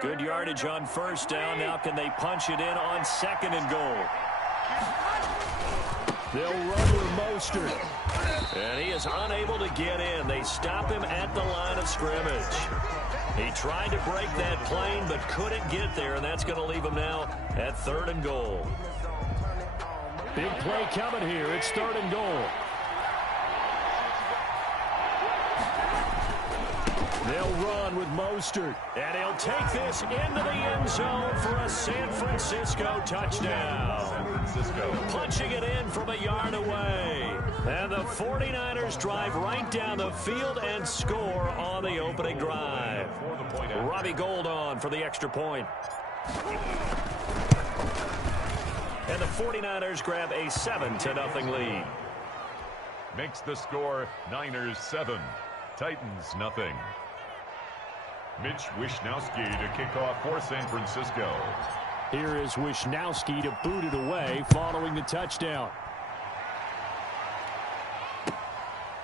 Good yardage on first down. Now can they punch it in on 2nd and goal? They'll run with Mostert. And he is unable to get in. They stop him at the line of scrimmage. He tried to break that plane but couldn't get there, and that's going to leave him now at 3rd and goal. Big play coming here. It's 3rd and goal. They'll run with Mostert, and he'll take this into the end zone for a San Francisco touchdown. Punching it in from a yard away. And the 49ers drive right down the field and score on the opening drive. Robbie Gould on for the extra point. And the 49ers grab a 7-0 lead. Makes the score Niners 7, Titans nothing. Mitch Wishnowsky to kick off for San Francisco. Here is Wishnowsky to boot it away following the touchdown.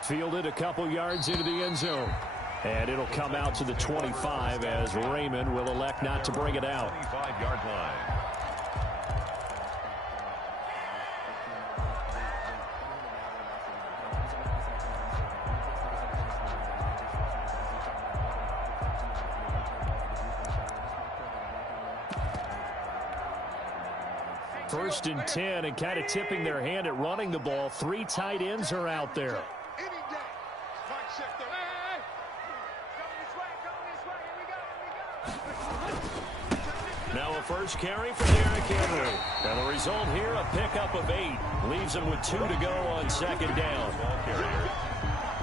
Fielded a couple yards into the end zone. And it'll come out to the 25 as Raymond will elect not to bring it out. 25-yard line. First and 10, and kind of tipping their hand at running the ball. 3 tight ends are out there. Now a first carry for Derrick Henry. And the result here, a pickup of 8. Leaves him with 2 to go on 2nd down.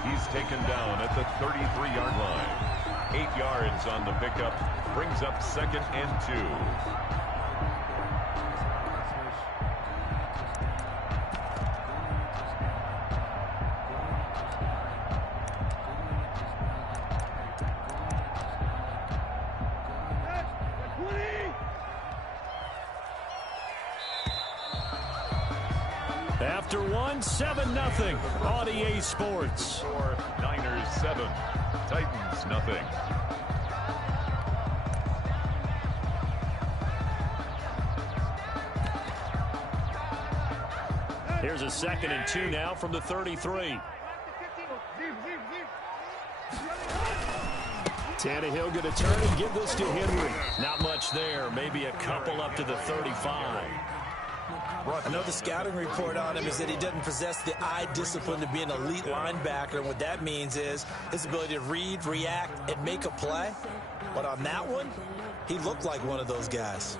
He's taken down at the 33-yard line. 8 yards on the pickup. Brings up 2nd and 2. After 7-0 on EA Sports. Score Niners 7, Titans nothing. Here's a 2nd and 2 now from the 33. Tannehill going to turn and give this to Henry. Not much there. Maybe a couple up to the 35. I know the scouting report on him is that he doesn't possess the eye discipline to be an elite linebacker, and what that means is his ability to read, react, and make a play. But on that one, he looked like one of those guys.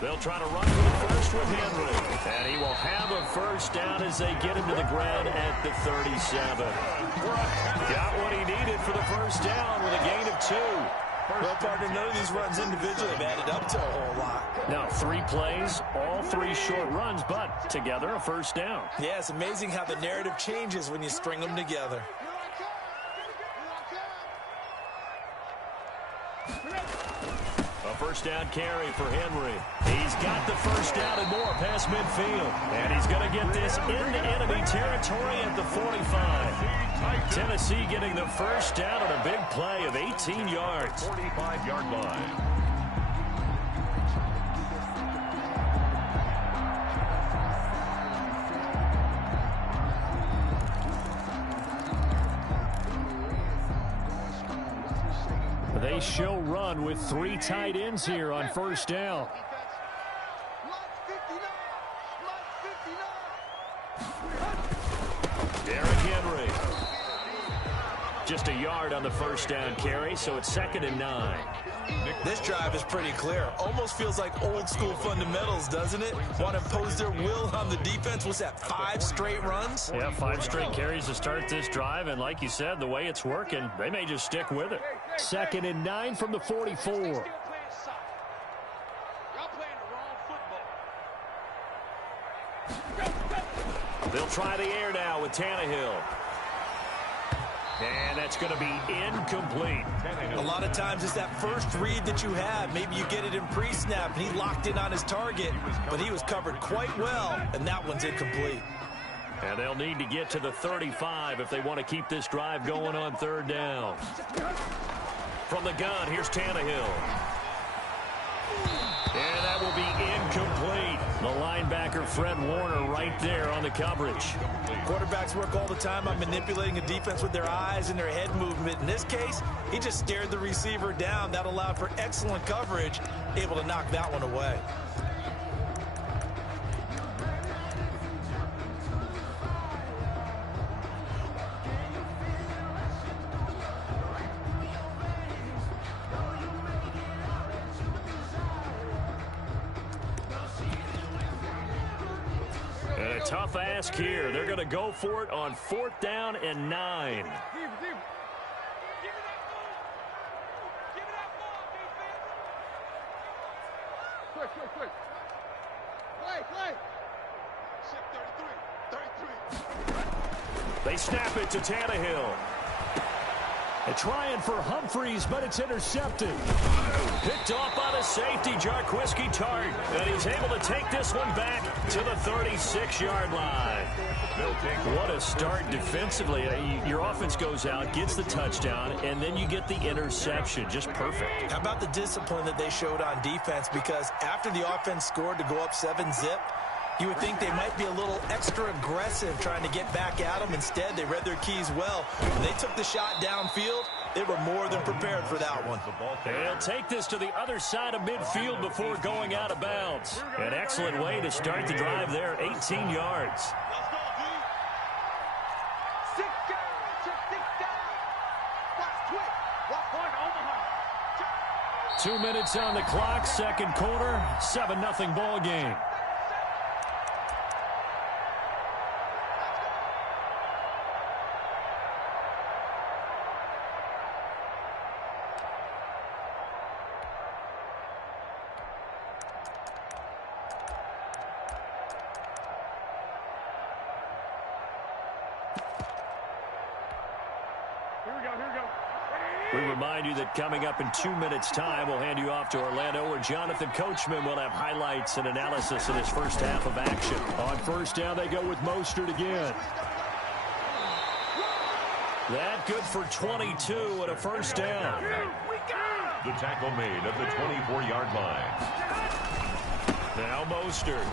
They'll try to run for the first with Henry. And he will have a first down as they get him to the ground at the 37. Got what he needed for the first down with a gain of 2. Well, partner, none of these runs individually have added up to a whole lot. Now, 3 plays, all 3 short runs, but together a first down. Yeah, it's amazing how the narrative changes when you string them together. A first down carry for Henry. He's got the first down and more past midfield. And he's going to get this into enemy territory at the 45. Tennessee getting the first down on a big play of 18 yards. 45-yard line. They show run with 3 tight ends here on first down. Derrick Henry. Just a yard on the first down carry, so it's 2nd and 9. This drive is pretty clear. Almost feels like old school fundamentals, doesn't it? Want to impose their will on the defense. What's that, 5 straight runs? Yeah, 5 straight carries to start this drive, and like you said, the way it's working, they may just stick with it. 2nd and 9 from the 44. They'll try the air now with Tannehill. And that's going to be incomplete. A lot of times it's that first read that you have. Maybe you get it in pre-snap, and he locked in on his target, but he was covered quite well, and that one's incomplete. And they'll need to get to the 35 if they want to keep this drive going on third down. From the gun, here's Tannehill. And that will be incomplete. The linebacker, Fred Warner, right there on the coverage. Quarterbacks work all the time on manipulating a defense with their eyes and their head movement. In this case, he just stared the receiver down. That allowed for excellent coverage, able to knock that one away. Tough ask here. They're going to go for it on 4th down and 9. Quick. Play. 33. They snap it to Tannehill. They're trying for Humphreys, but it's intercepted. Picked off by the safety, Jarquiski Tart. And he's able to take this one back to the 36-yard line. What a start defensively. Your offense goes out, gets the touchdown, and then you get the interception. Just perfect. How about the discipline that they showed on defense? Because after the offense scored to go up 7-zip, you would think they might be a little extra aggressive trying to get back at them. Instead, they read their keys well. When they took the shot downfield, they were more than prepared for that one. They'll take this to the other side of midfield before going out of bounds. An excellent way to start the drive there, 18 yards. 2 minutes on the clock, second quarter, 7-0 ball game. We remind you that coming up in 2 minutes' time, we'll hand you off to Orlando, where Jonathan Coachman will have highlights and analysis in his first half of action. On first down, they go with Mostert again. That good for 22 and a first down. The tackle made at the 24-yard line. Now Mostert.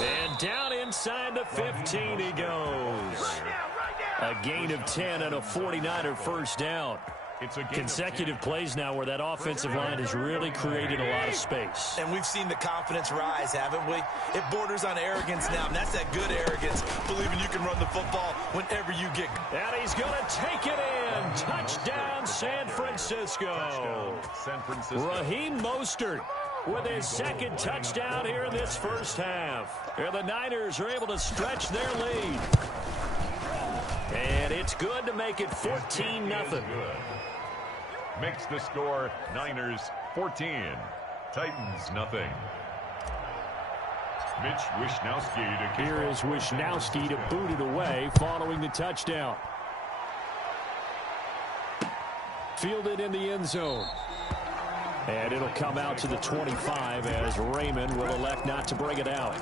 And down inside the 15 he goes. A gain of 10 and a 49er first down. Consecutive plays now where that offensive line has really created a lot of space. And we've seen the confidence rise, haven't we? It borders on arrogance now, and that's that good arrogance, believing you can run the football whenever you get. And he's going to take it in. Touchdown, San Francisco. Raheem Mostert with his second touchdown here in this first half. And the Niners are able to stretch their lead. And it's good to make it 14-0. Makes the score Niners 14, Titans nothing. Mitch Wishnowsky to kick. Here is Wishnowsky to boot it away following the touchdown. Fielded in the end zone. And it'll come out to the 25 as Raymond will elect not to bring it out.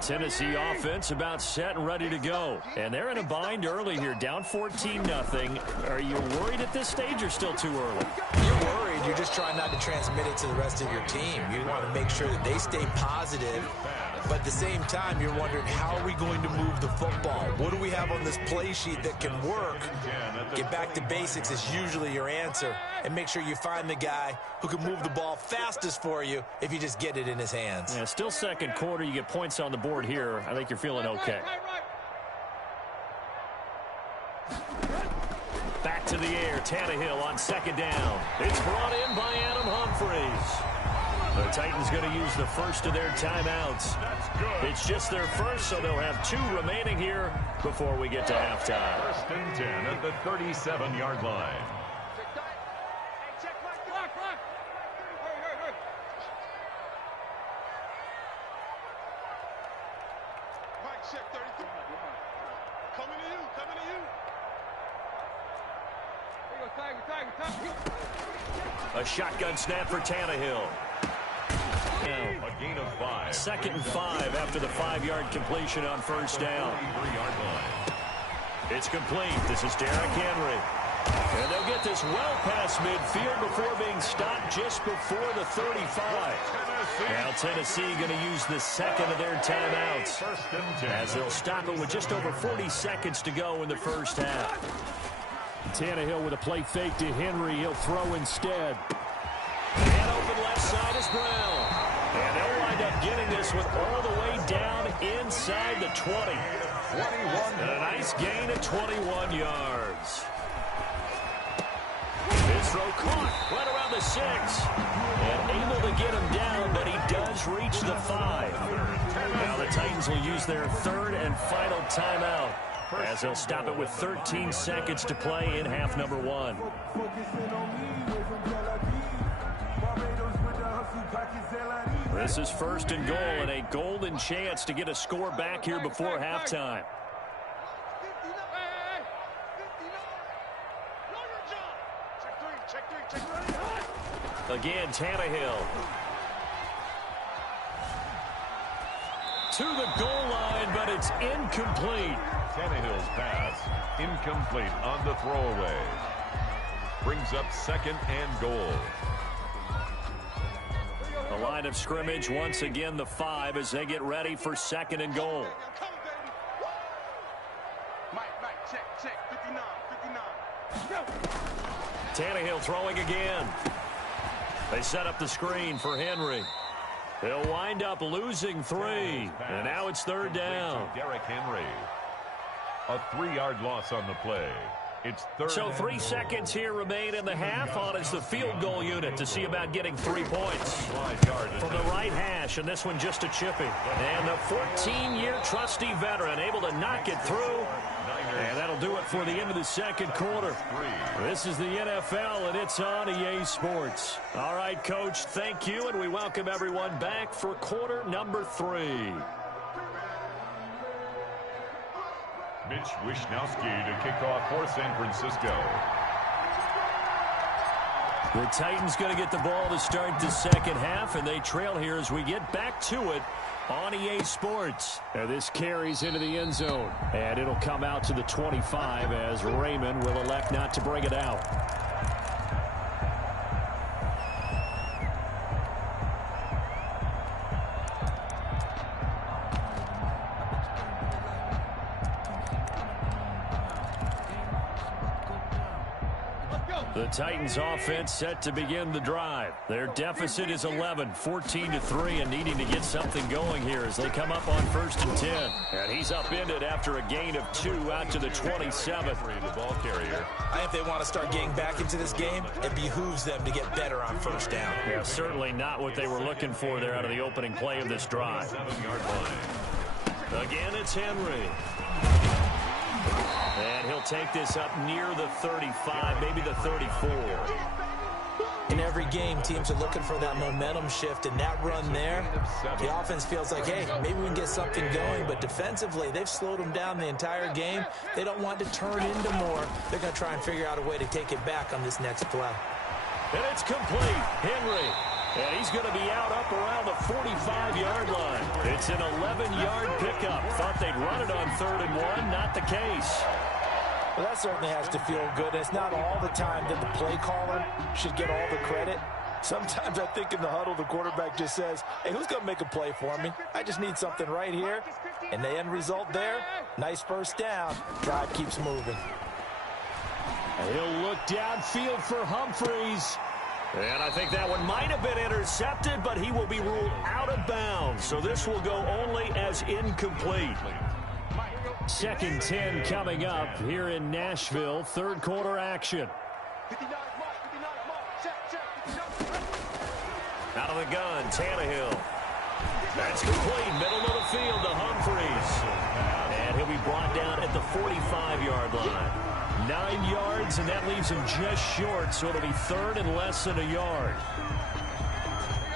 Tennessee offense about set and ready to go. And they're in a bind early here, down 14-0. Are you worried at this stage or still too early? You're worried. You're just trying not to transmit it to the rest of your team. You want to make sure that they stay positive. But at the same time, you're wondering, how are we going to move the football? What do we have on this play sheet that can work? Get back to basics is usually your answer. And make sure you find the guy who can move the ball fastest for you if you just get it in his hands. Yeah, still second quarter. You get points on the board here. I think you're feeling okay. Back to the air. Tannehill on second down. It's brought in by Adam Humphreys. The Titans going to use the first of their timeouts. It's just their first, so they'll have 2 remaining here before we get to halftime. First and 10 at the 37-yard line. A shotgun snap for Tannehill. A gain of 5. 2nd and 5 after the 5-yard completion on first down. 3-yard line. It's complete. This is Derrick Henry. And they'll get this well past midfield before being stopped just before the 35. Now Tennessee going to use the second of their timeouts as they'll stop it with just over 40 seconds to go in the first half. Tannehill with a play fake to Henry. He'll throw instead. And open left side is Brown. And they'll wind up getting this with all the way down inside the 20. 21. And a nice gain of 21 yards. This throw caught right around the 6. And able to get him down, but he does reach the 5. Now the Titans will use their 3rd and final timeout as they'll stop it with 13 seconds to play in half number 1. This is 1st and goal and a golden chance to get a score back here before halftime. Again, Tannehill. To the goal line, but it's incomplete. Tannehill's pass incomplete on the throwaway. Brings up 2nd and goal. The line of scrimmage, once again, the 5 as they get ready for 2nd and goal. Tannehill throwing again. They set up the screen for Henry. They'll wind up losing 3. And now it's 3rd down. Derrick Henry. A 3-yard loss on the play. It's 3rd. So 3 seconds here remain in the half on as the field goal unit to see about getting 3 points. From the right hash, and this one just a chipping. And the 14-year trusty veteran able to knock it through. And that'll do it for the end of the 2nd quarter. This is the NFL, and it's on EA Sports. All right, Coach, thank you, and we welcome everyone back for quarter number 3. Mitch Wishnowsky to kick off for San Francisco. The Titans going to get the ball to start the 2nd half, and they trail here as we get back to it on EA Sports. And this carries into the end zone, and it'll come out to the 25 as Raymond will elect not to bring it out. The Titans offense set to begin the drive. Their deficit is 11, 14-3, and needing to get something going here as they come up on 1st and 10. And he's upended after a gain of 2 out to the 27. The ball carrier. I think if they want to start getting back into this game, it behooves them to get better on 1st down. Yeah, certainly not what they were looking for there out of the opening play of this drive. 7-yard line. Again, it's Henry. And he'll take this up near the 35, maybe the 34. In every game, teams are looking for that momentum shift, and that run there, the offense feels like, hey, maybe we can get something going, but defensively, they've slowed them down the entire game. They don't want to turn into more. They're going to try and figure out a way to take it back on this next play. And it's complete. Henry. And he's going to be out up around the 45-yard line. It's an 11-yard pickup. Thought they'd run it on 3rd and 1. Not the case. Well, that certainly has to feel good. It's not all the time that the play caller should get all the credit. Sometimes I think in the huddle, the quarterback just says, hey, who's going to make a play for me? I just need something right here. And the end result there, nice 1st down. Drive keeps moving. He'll look downfield for Humphreys. And I think that one might have been intercepted, but he will be ruled out of bounds. So this will go only as incomplete. 2nd 10 coming up here in Nashville. 3rd quarter action. Out of the gun, Tannehill. That's complete. Middle of the field to Humphries. And he'll be brought down at the 45-yard line. 9 yards, and that leaves him just short, so it'll be third and less than a yard.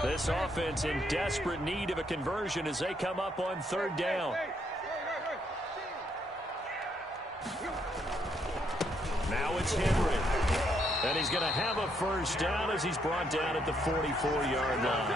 This offense in desperate need of a conversion as they come up on third down. Now it's Henry. And he's going to have a first down as he's brought down at the 44-yard line.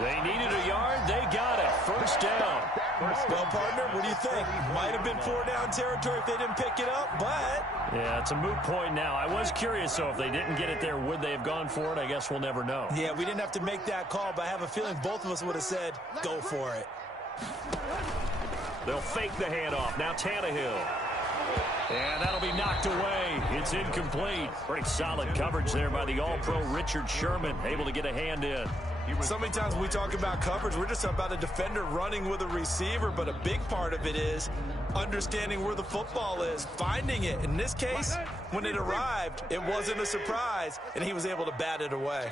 They needed a yard. They got it. First down. Well, partner, what do you think? Might have been 4-down territory if they didn't pick it up, but... Yeah, it's a moot point now. I was curious, though, if they didn't get it there, would they have gone for it? I guess we'll never know. Yeah, we didn't have to make that call, but I have a feeling both of us would have said, go for it. They'll fake the handoff. Now Tannehill. And that'll be knocked away. It's incomplete. Pretty solid coverage there by the All-Pro Richard Sherman. Able to get a hand in. So many times when we talk about coverage, we're just about a defender running with a receiver, but a big part of it is understanding where the football is, finding it. In this case, when it arrived, it wasn't a surprise, and he was able to bat it away.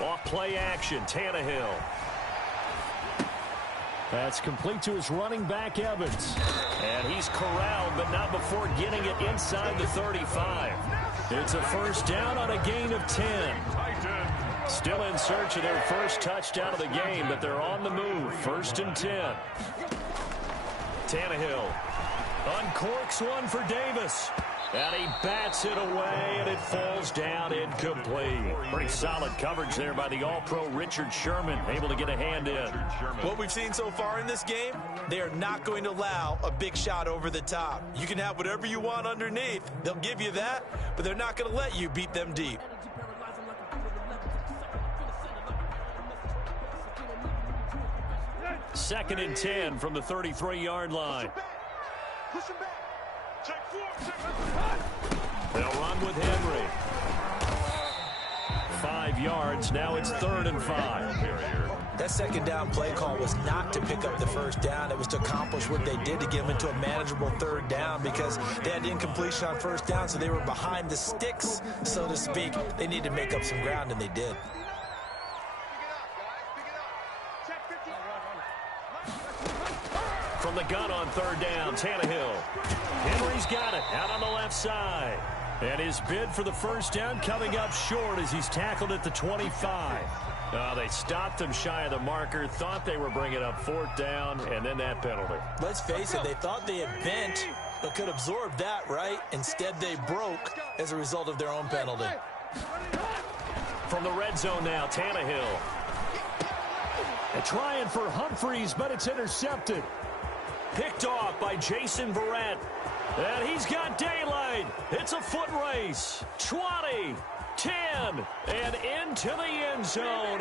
Off play action, Tannehill. That's complete to his running back, Evans. And he's corralled, but not before getting it inside the 35. It's a first down on a gain of 10. Still in search of their first touchdown of the game, but they're on the move. First and 10. Tannehill uncorks one for Davis. And he bats it away, and it falls down incomplete. Pretty solid coverage there by the All-Pro Richard Sherman, able to get a hand in. What we've seen so far in this game, they are not going to allow a big shot over the top. You can have whatever you want underneath. They'll give you that, but they're not going to let you beat them deep. Second and 10 from the 33-yard line. They'll run with Henry. 5 yards. Now it's third and 5. That second down play call was not to pick up the first down. It was to accomplish what they did to get them into a manageable third down because they had incompletion on first down, so they were behind the sticks, so to speak. They needed to make up some ground, and they did. From the gun on third down, Tannehill. Henry's got it out on the left side. And his bid for the first down coming up short as he's tackled at the 25. They stopped him shy of the marker, thought they were bringing up fourth down, and then that penalty. Let's face it, they thought they had bent, but could absorb that, right? Instead, they broke as a result of their own penalty. From the red zone now, Tannehill. And trying for Humphries, but it's intercepted. Picked off by Jason Verrett. And he's got daylight. It's a foot race. 20, 10, and into the end zone.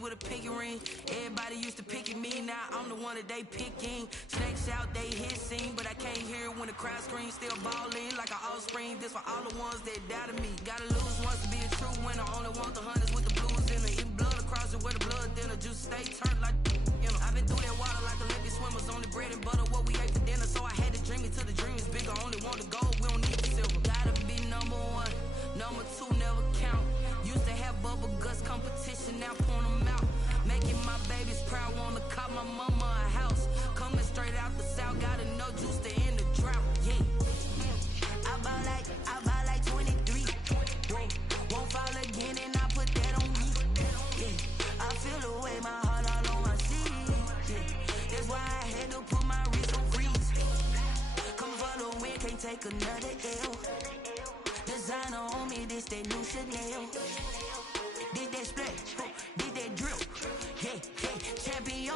With a pinky ring, everybody used to pick at me. Now I'm the one that they picking. Snakes out, they hit scene, but I can't hear when the crowd screams. Still balling like an offspring. This for all the ones that doubted me. Gotta lose once to be a true winner. Only want the hunters with the blues in it. Eating blood across it where the blood dinner. Just stay turned like you know. I've been through that water like Olympic swimmers. Only bread and butter what we ate for dinner. So I had to dream it till the dream is bigger. Only want the gold, we don't need the silver. Gotta be number one, number two never count. Used to have bubble guts competition, now point them out. Making my babies proud, wanna cop my mama a house. Coming straight out the south, got enough juice to end the drought. Yeah. I buy like 23. Won't fall again, and I put that on me. take another L. Designer on me, this that new Chanel. Did that splash, did that drip. Yeah, champion,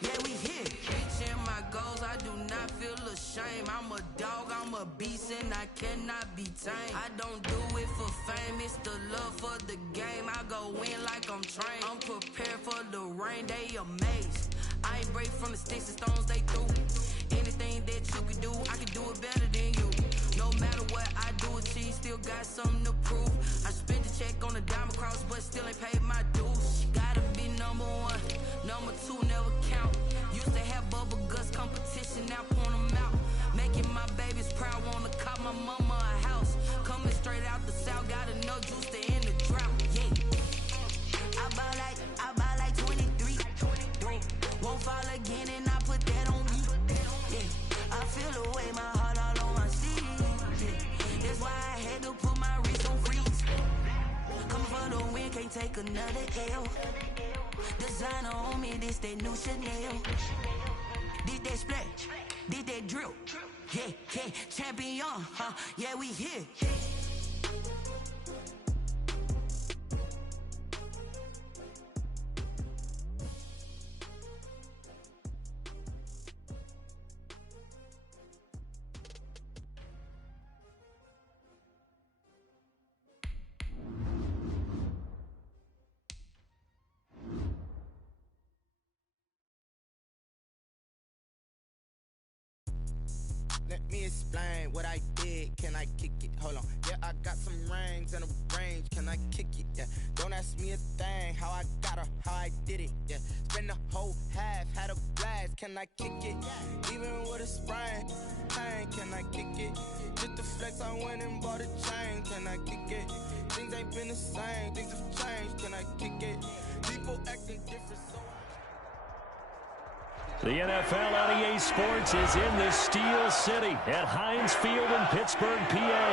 yeah, we here. Reaching my goals, I do not feel ashamed. I'm a dog, I'm a beast, and I cannot be tamed. I don't do it for fame, it's the love for the game. I go in like I'm trained. I'm prepared for the rain, they amazed. I ain't break from the sticks and stones they threw. Anything that you can do, I can do it better than you. No matter what I do, achieve, still got something to prove. I spent the check on the diamond cross, but still ain't paid my dues. Gotta be number one, number two never count. Used to have bubble guts competition, now point them out. Making my babies proud, wanna cop my mama a house. Coming straight out the south, got enough juice to end the drought. Yeah, I buy like 23. Won't fall again, and I put that on me. Yeah, I feel the way my heart all on my sleeve. Yeah, that's why I had to put my wrist on freeze. Come for the win, can't take another L. Designer on me, this that new Chanel. Did that splash, did that drip. Yeah, champion, yeah, we here. Let me explain what I did. Can I kick it? Hold on. Yeah, I got some rings and a range. Can I kick it? Yeah. Don't ask me a thing. How I got her, how I did it. Yeah. Spend the whole half, had a blast. Can I kick it? Even with a sprain. Pain, can I kick it? Just the flex, I went and bought a chain. Can I kick it? Things ain't been the same. Things have changed. Can I kick it? People acting different. So the NFL on EA Sports is in the Steel City at Heinz Field in Pittsburgh, PA.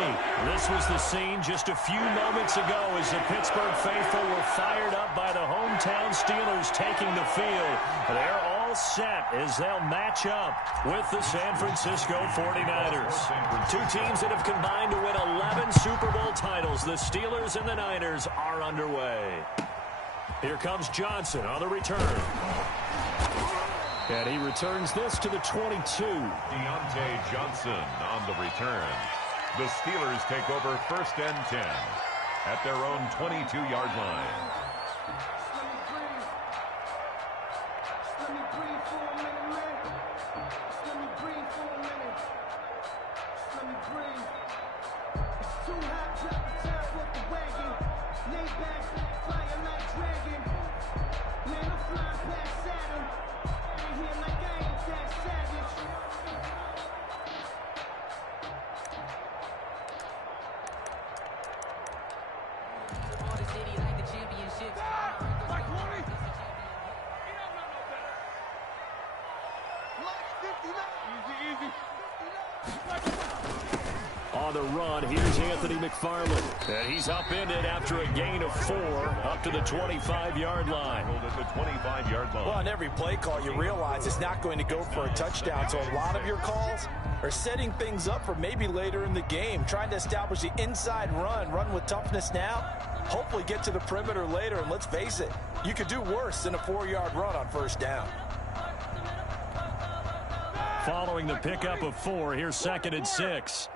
This was the scene just a few moments ago as the Pittsburgh faithful were fired up by the hometown Steelers taking the field. They're all set as they'll match up with the San Francisco 49ers. Two teams that have combined to win 11 Super Bowl titles. The Steelers and the Niners are underway. Here comes Johnson on the return. And he returns this to the 22. Deontay Johnson on the return. The Steelers take over 1st and 10 at their own 22-yard line. On the run, here's Anthony McFarland. And he's upended after a gain of 4 up to the 25-yard line. Well, on every play call, you realize it's not going to go for a touchdown. So a lot of your calls are setting things up for maybe later in the game, trying to establish the inside run with toughness now, hopefully get to the perimeter later. And let's face it, you could do worse than a 4-yard run on 1st down. Following the pickup of 4, here's 2nd and 6.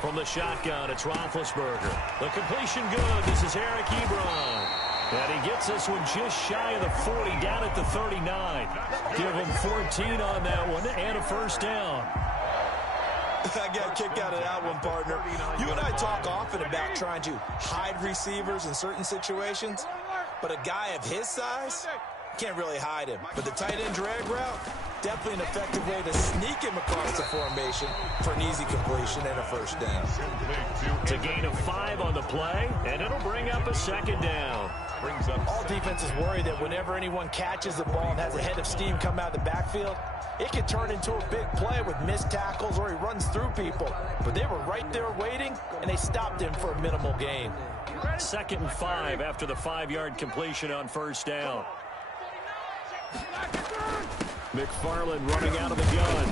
From the shotgun, it's Roethlisberger. The completion good. This is Eric Ebron. And he gets this one just shy of the 40, down at the 39. Give him 14 on that one and a 1st down. I got a kick out of that one, partner. You and I talk often about trying to hide receivers in certain situations, but a guy of his size can't really hide him. But the tight end drag route, definitely an effective way to sneak him across the formation for an easy completion and a 1st down. It's a gain of 5 on the play, and it'll bring up a 2nd down. All defenses worry that whenever anyone catches the ball and has a head of steam come out of the backfield, it can turn into a big play with missed tackles or he runs through people. But they were right there waiting, and they stopped him for a minimal gain. 2nd and 5 after the 5-yard completion on 1st down. McFarland running out of the gun.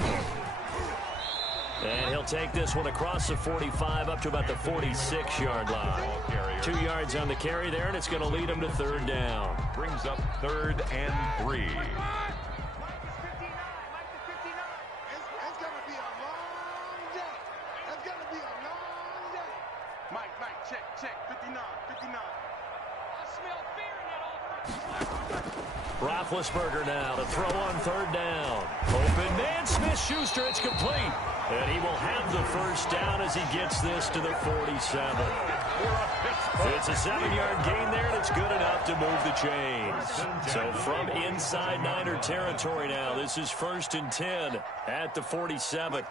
And he'll take this one across the 45 up to about the 46-yard line. 2 yards on the carry there, and it's going to lead him to third down. Brings up 3rd and 3. Roethlisberger now to throw on third down. Open man, Smith-Schuster, it's complete. And he will have the first down as he gets this to the 47. It's a 7-yard gain there, and it's good enough to move the chains. So from inside Niner territory now, this is 1st and 10 at the 47.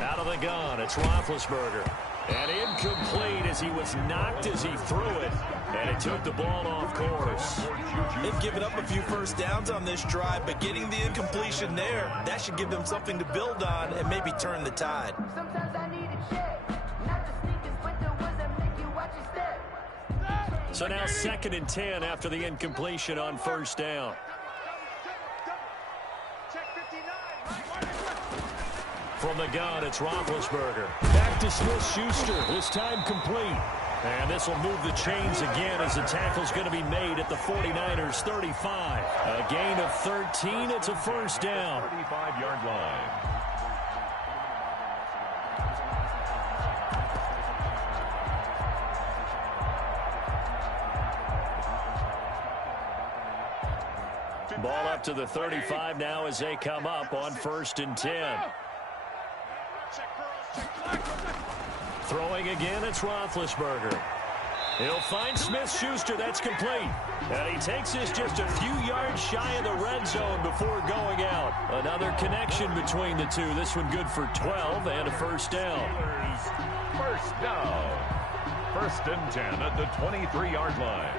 Out of the gun, it's Roethlisberger. And incomplete as he was knocked as he threw it. And it took the ball off course. They've given up a few first downs on this drive, but getting the incompletion there, that should give them something to build on and maybe turn the tide. So now 2nd and 10 after the incompletion on first down. From the gun, it's Roethlisberger. Back to Smith-Schuster, this time complete. And this will move the chains again as the tackle's going to be made at the 49ers 35. A gain of 13, it's a first down. 35-yard line. Ball up to the 35 now as they come up on 1st and 10. Throwing again, it's Roethlisberger. He'll find Smith-Schuster. That's complete. And he takes this just a few yards shy of the red zone before going out. Another connection between the two. This one good for 12 and a first down. First down. 1st and 10 at the 23-yard line.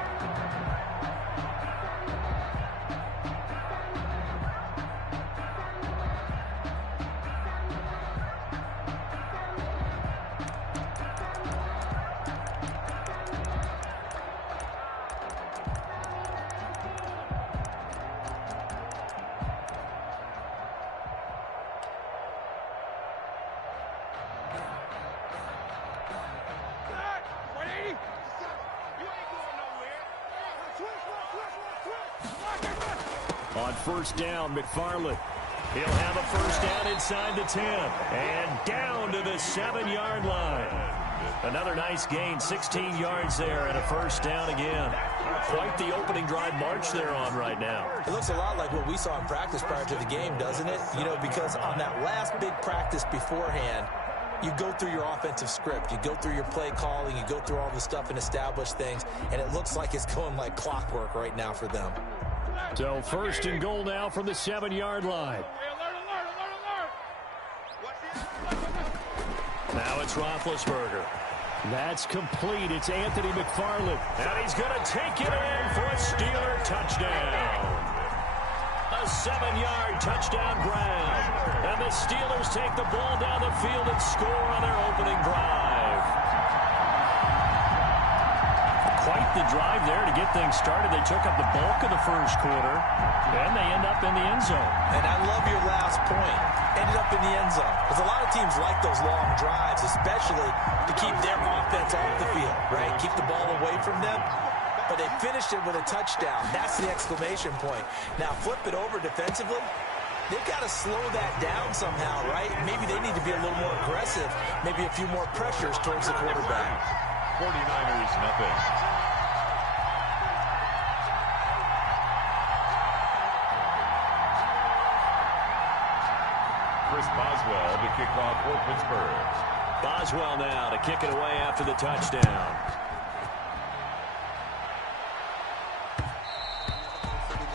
On first down, McFarland. He'll have a first down inside the 10. And down to the 7-yard line. Another nice gain, 16 yards there, and a first down again. Quite the opening drive march they're on right now. It looks a lot like what we saw in practice prior to the game, doesn't it? You know, because on that last big practice beforehand, you go through your offensive script. You go through your play calling. You go through all the stuff and establish things. And it looks like it's going like clockwork right now for them. So 1st and goal now from the 7-yard line. Now it's Roethlisberger. That's complete. It's Anthony McFarland. And he's going to take it in for a Steeler touchdown. A 7-yard touchdown grab. And the Steelers take the ball down the field and score on their opening drive. Quite the drive there to get things started. They took up the bulk of the first quarter, and they end up in the end zone. And I love your last point. Ended up in the end zone. Because a lot of teams like those long drives, especially to keep their offense off the field, right? Keep the ball away from them. But they finished it with a touchdown. That's the exclamation point. Now flip it over defensively. They've got to slow that down somehow, right? Maybe they need to be a little more aggressive. Maybe a few more pressures towards the quarterback. 49ers nothing. Chris Boswell to kick off for Pittsburgh. Boswell now to kick it away after the touchdown.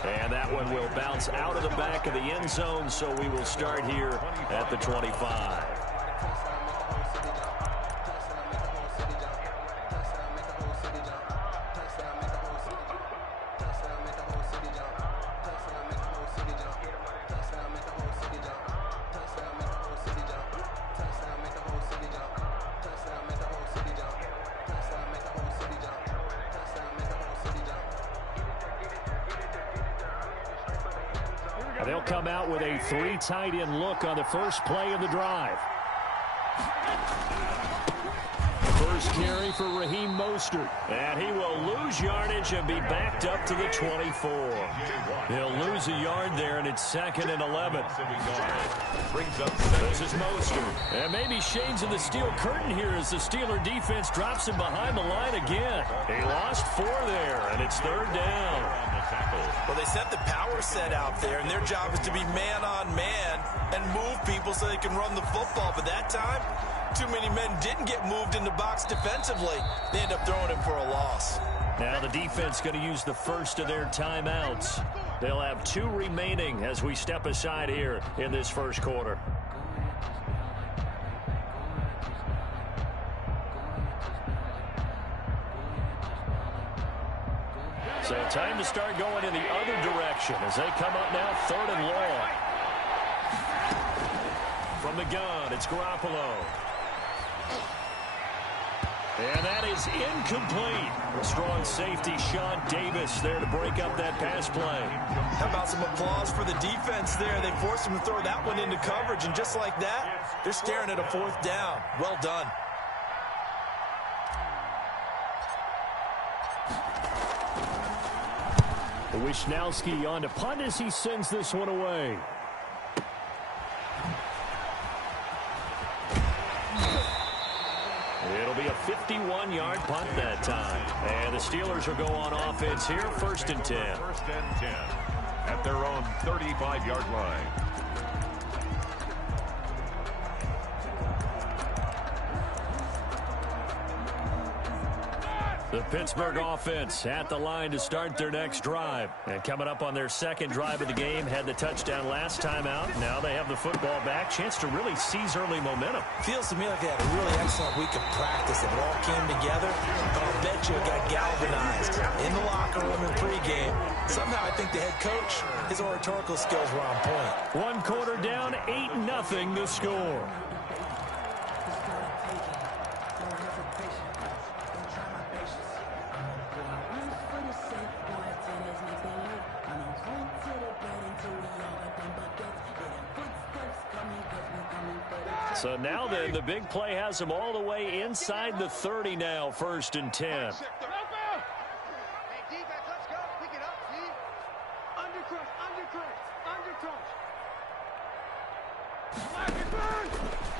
And that one will bounce out of the back of the end zone, so we will start here at the 25. And they'll come out with a 3 tight end look on the first play of the drive. First carry for Raheem Mostert. And he will lose yardage and be backed up to the 24. He'll lose a yard there, and it's 2nd and 11. This is Mostert. And maybe shades of the steel curtain here as the Steeler defense drops him behind the line again. He lost 4 there, and it's 3rd down. Well, they sent the power set out there, and their job is to be man-on-man and move people so they can run the football. But that time, too many men didn't get moved in the box defensively. They end up throwing him for a loss. Now the defense going to use the first of their timeouts. They'll have 2 remaining as we step aside here in this first quarter. So time to start going in the other direction as they come up now 3rd and long. From the gun, it's Garoppolo. And that is incomplete. Strong safety, Sean Davis, there to break up that pass play. How about some applause for the defense there? They forced him to throw that one into coverage, and just like that, they're staring at a 4th down. Well done. Wishnowski on to punt as he sends this one away. It'll be a 51-yard punt that time. And the Steelers will go on offense here, 1st and 10. 1st and 10 at their own 35-yard line. The Pittsburgh offense at the line to start their next drive. And coming up on their 2nd drive of the game, had the touchdown last time out. Now they have the football back. Chance to really seize early momentum. Feels to me like they had a really excellent week of practice. It all came together, but I'll bet you it got galvanized in the locker room in pregame. Somehow I think the head coach, his oratorical skills were on point. 1 quarter down, 8-0 the score. So now then, the big play has them all the way inside the 30 now, 1st and 10.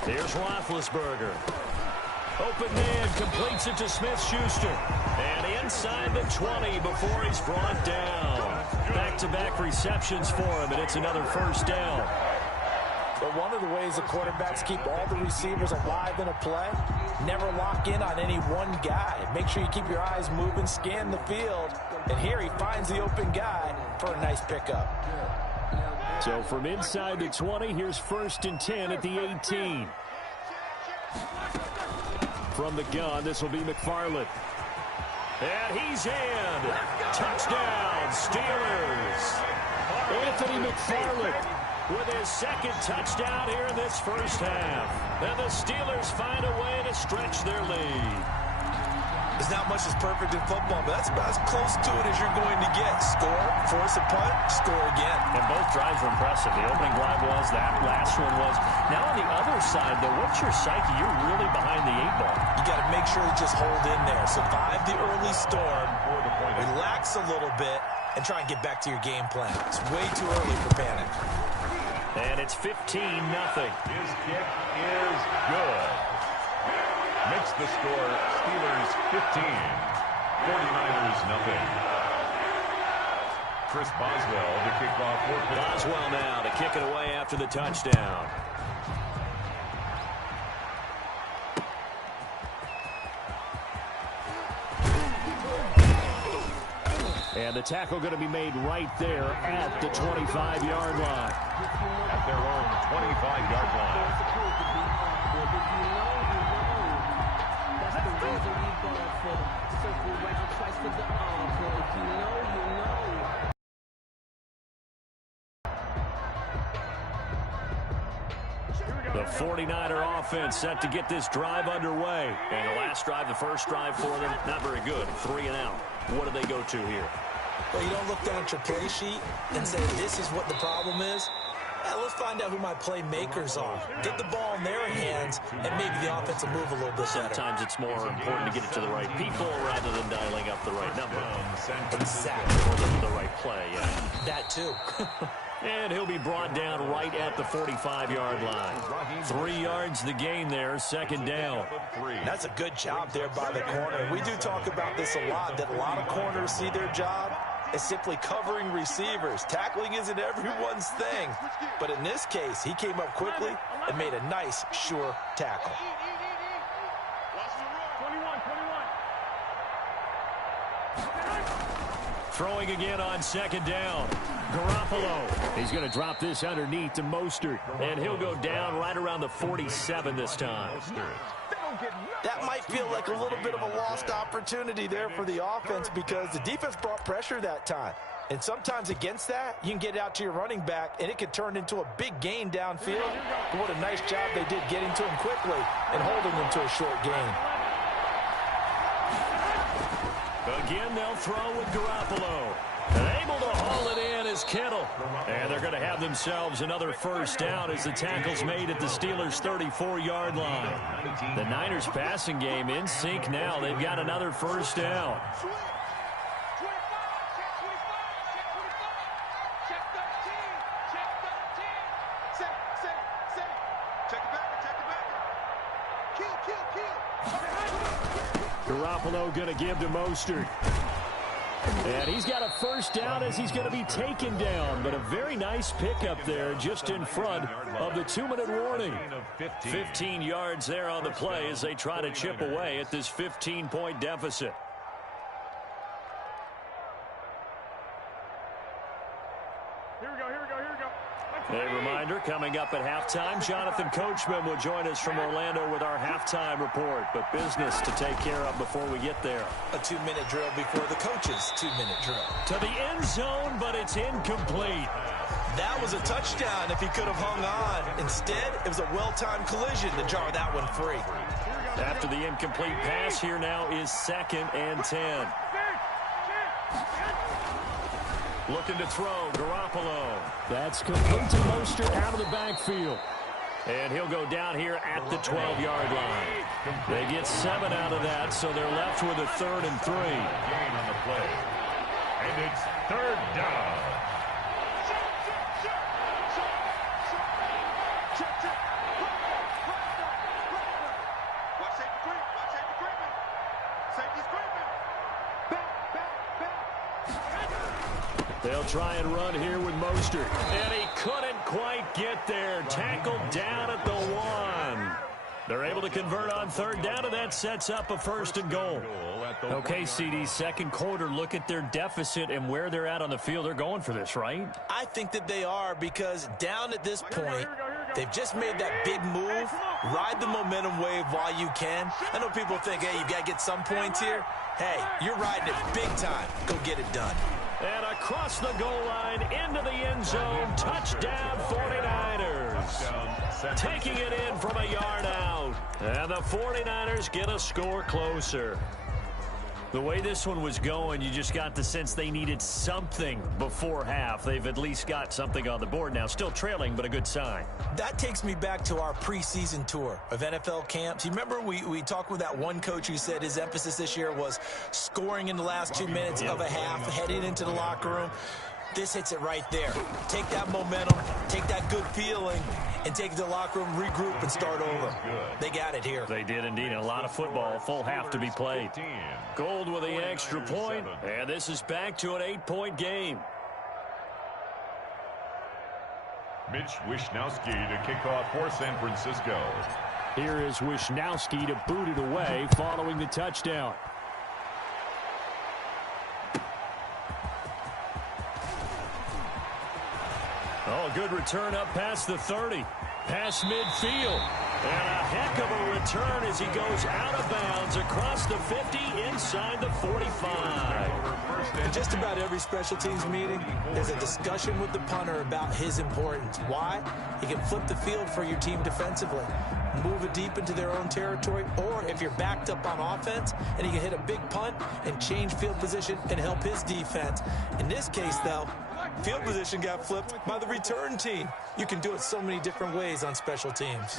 Here's Roethlisberger. Open man, completes it to Smith-Schuster. And inside the 20 before he's brought down. Back-to-back receptions for him, and it's another 1st down. But one of the ways the quarterbacks keep all the receivers alive in a play, never lock in on any one guy. Make sure you keep your eyes moving, scan the field. And here he finds the open guy for a nice pickup. So from inside the 20, here's 1st and 10 at the 18. From the gun, this will be McFarland. And he's in. Touchdown, Steelers. Anthony McFarland with his 2nd touchdown here in this first half. And the Steelers find a way to stretch their lead. There's not much that's perfect in football, but that's about as close to it as you're going to get. Score, force a punt, score again. And both drives were impressive. The opening drive was, that last one was. Now on the other side, though, what's your psyche? You're really behind the 8 ball. You got to make sure you just hold in there. Survive the early storm, relax a little bit, and try and get back to your game plan. It's way too early for panic. And it's 15-0. His kick is good. Makes the score Steelers 15, 49ers nothing. Chris Boswell to kick off for Pittsburgh. Boswell now to kick it away after the touchdown. And the tackle going to be made right there at the 25-yard line. At their own 25-yard line. The 49er offense set to get this drive underway. And the last drive, the first drive for them, not very good. 3 and out. What do they go to here? Well, you don't look down at your play sheet and say, this is what the problem is. Let's find out who my playmakers are. Get the ball in their hands, and maybe the offense will move a little bit better. Sometimes it's more important to get it to the right people rather than dialing up the right number. Exactly. Or the right play, yeah. That too. And he'll be brought down right at the 45-yard line. 3 yards the gain there, second down. That's a good job there by the corner. We do talk about this a lot, that a lot of corners see their job as simply covering receivers. Tackling isn't everyone's thing. But in this case, he came up quickly and made a nice, sure tackle. Throwing again on second down. Garoppolo. He's going to drop this underneath to Mostert. And he'll go down right around the 47 this time. That might feel like a little bit of a lost opportunity there for the offense because the defense brought pressure that time. And sometimes against that, you can get it out to your running back, and it could turn into a big gain downfield. But what a nice job they did getting to him quickly and holding him to a short gain. Again, they'll throw with Garoppolo. And able to haul it in is Kittle. And they're going to have themselves another first down as the tackle's made at the Steelers' 34-yard line. The Niners passing game in sync now. They've got another first down. Garoppolo going to give to Mostert. And he's got a first down as he's going to be taken down. But a very nice pickup there just in front of the 2-minute warning. 15 yards there on the play as they try to chip away at this 15-point deficit. A reminder, coming up at halftime, Jonathan Coachman will join us from Orlando with our halftime report. But business to take care of before we get there. A 2-minute drill before the coach's 2-minute drill. To the end zone, but it's incomplete. That was a touchdown if he could have hung on. Instead, it was a well-timed collision to jar that one free. After the incomplete pass, here now is 2nd and 10. Looking to throw, Garoppolo. That's complete to Mostert out of the backfield. And he'll go down here at the 12-yard line. They get 7 out of that, so they're left with a 3rd and 3. Gain on the play. And it's 3rd down. They'll try and run here with Mostert. And he couldn't quite get there. Tackled down at the 1. They're able to convert on 3rd down, and that sets up a 1st and goal. Okay, CD, second quarter, look at their deficit and where they're at on the field. They're going for this, right? I think that they are because down at this point, they've just made that big move. Ride the momentum wave while you can. I know people think, hey, you got to get some points here. Hey, you're riding it big time. Go get it done. And across the goal line, into the end zone, touchdown 49ers. Taking it in from a yard out. And the 49ers get a score closer. The way this one was going, you just got the sense they needed something before half. They've at least got something on the board now. Still trailing, but a good sign. That takes me back to our preseason tour of NFL camps. You remember we talked with that one coach who said his emphasis this year was scoring in the last 2 minutes of a half, heading into the locker room. This hits it right there. Take that momentum, take that good feeling, and take it to the locker room, regroup, and start over. They got it here. They did indeed. A lot of football, full half to be played. Gold with the extra point, and this is back to an 8-point game. Mitch Wishnowsky to kick off for San Francisco. Here is Wishnowsky to boot it away following the touchdown. Oh, a good return up past the 30. Past midfield. And a heck of a return as he goes out of bounds across the 50 inside the 45. In just about every special teams meeting, there's a discussion with the punter about his importance. Why? He can flip the field for your team defensively, move it deep into their own territory, or if you're backed up on offense, and he can hit a big punt and change field position and help his defense. In this case, though, field position got flipped by the return team. You can do it so many different ways on special teams.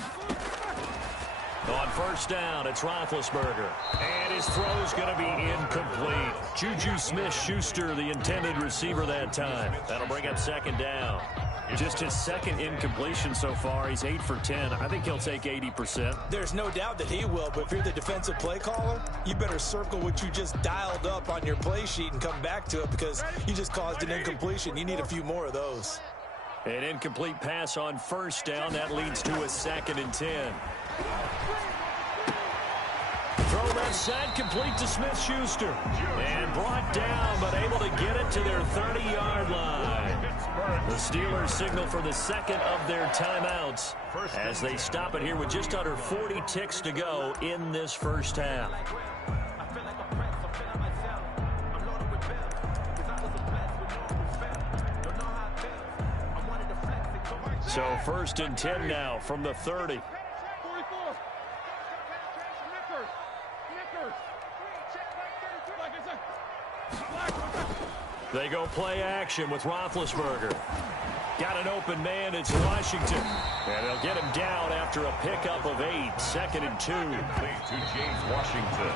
On first down, it's Roethlisberger. And his throw's going to be incomplete. Juju Smith-Schuster, the intended receiver that time. That'll bring up second down. Just his second incompletion so far. He's 8 for 10. I think he'll take 80%. There's no doubt that he will, but if you're the defensive play caller, you better circle what you just dialed up on your play sheet and come back to it because you just caused an incompletion. You need a few more of those. An incomplete pass on first down. That leads to a 2nd and 10. Throw left side, complete to Smith-Schuster. And brought down, but able to get it to their 30-yard line. The Steelers signal for the second of their timeouts as they stop it here with just under 40 ticks to go in this first half. So 1st and 10 now from the 30. They go play action with Roethlisberger. Got an open man, it's Washington. And they'll get him down after a pickup of 8. 2nd and 2. Leads to James Washington.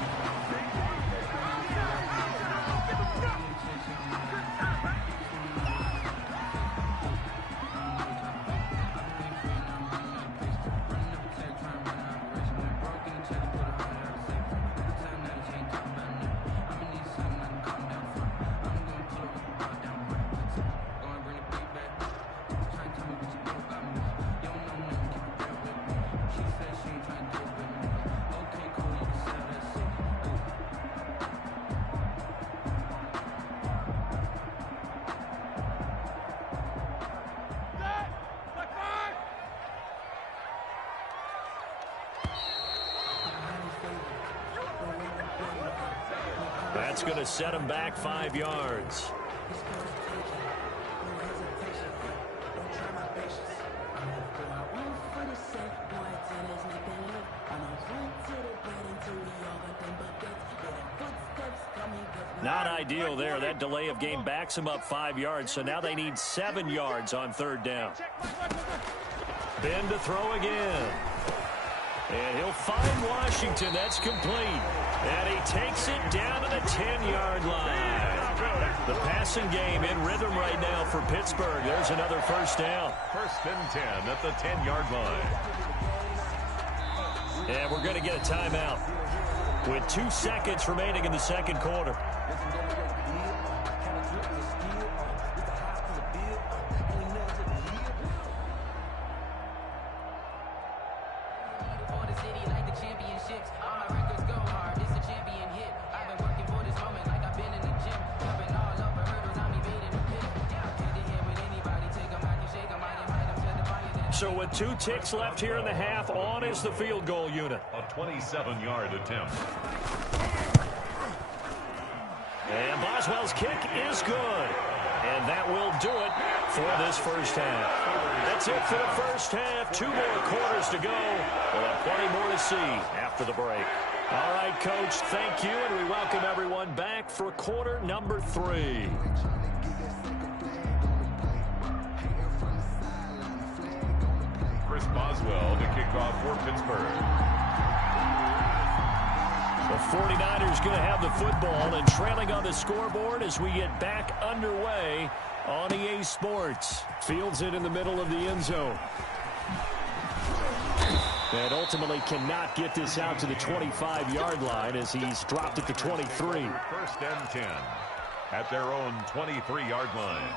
That's going to set him back 5 yards. Not ideal there. That delay of game backs him up 5 yards, so now they need 7 yards on 3rd down. Ben to throw again. And he'll find Washington. That's complete. And he takes it down to the 10-yard line. The passing game in rhythm right now for Pittsburgh. There's another first down. 1st and 10 at the 10-yard line. And we're going to get a timeout with 2 seconds remaining in the second quarter. So with 2 ticks left here in the half, on is the field goal unit. A 27-yard attempt. And Boswell's kick is good. And that will do it for this first half. That's it for the first half. 2 more quarters to go. We'll have plenty more to see after the break. All right, Coach, thank you, and we welcome everyone back for quarter number 3. Chris Boswell to kick off for Pittsburgh. The 49ers going to have the football and trailing on the scoreboard as we get back underway on EA Sports. Fields it in the middle of the end zone. And ultimately cannot get this out to the 25-yard line as he's dropped at the 23. 1st and 10 at their own 23-yard line.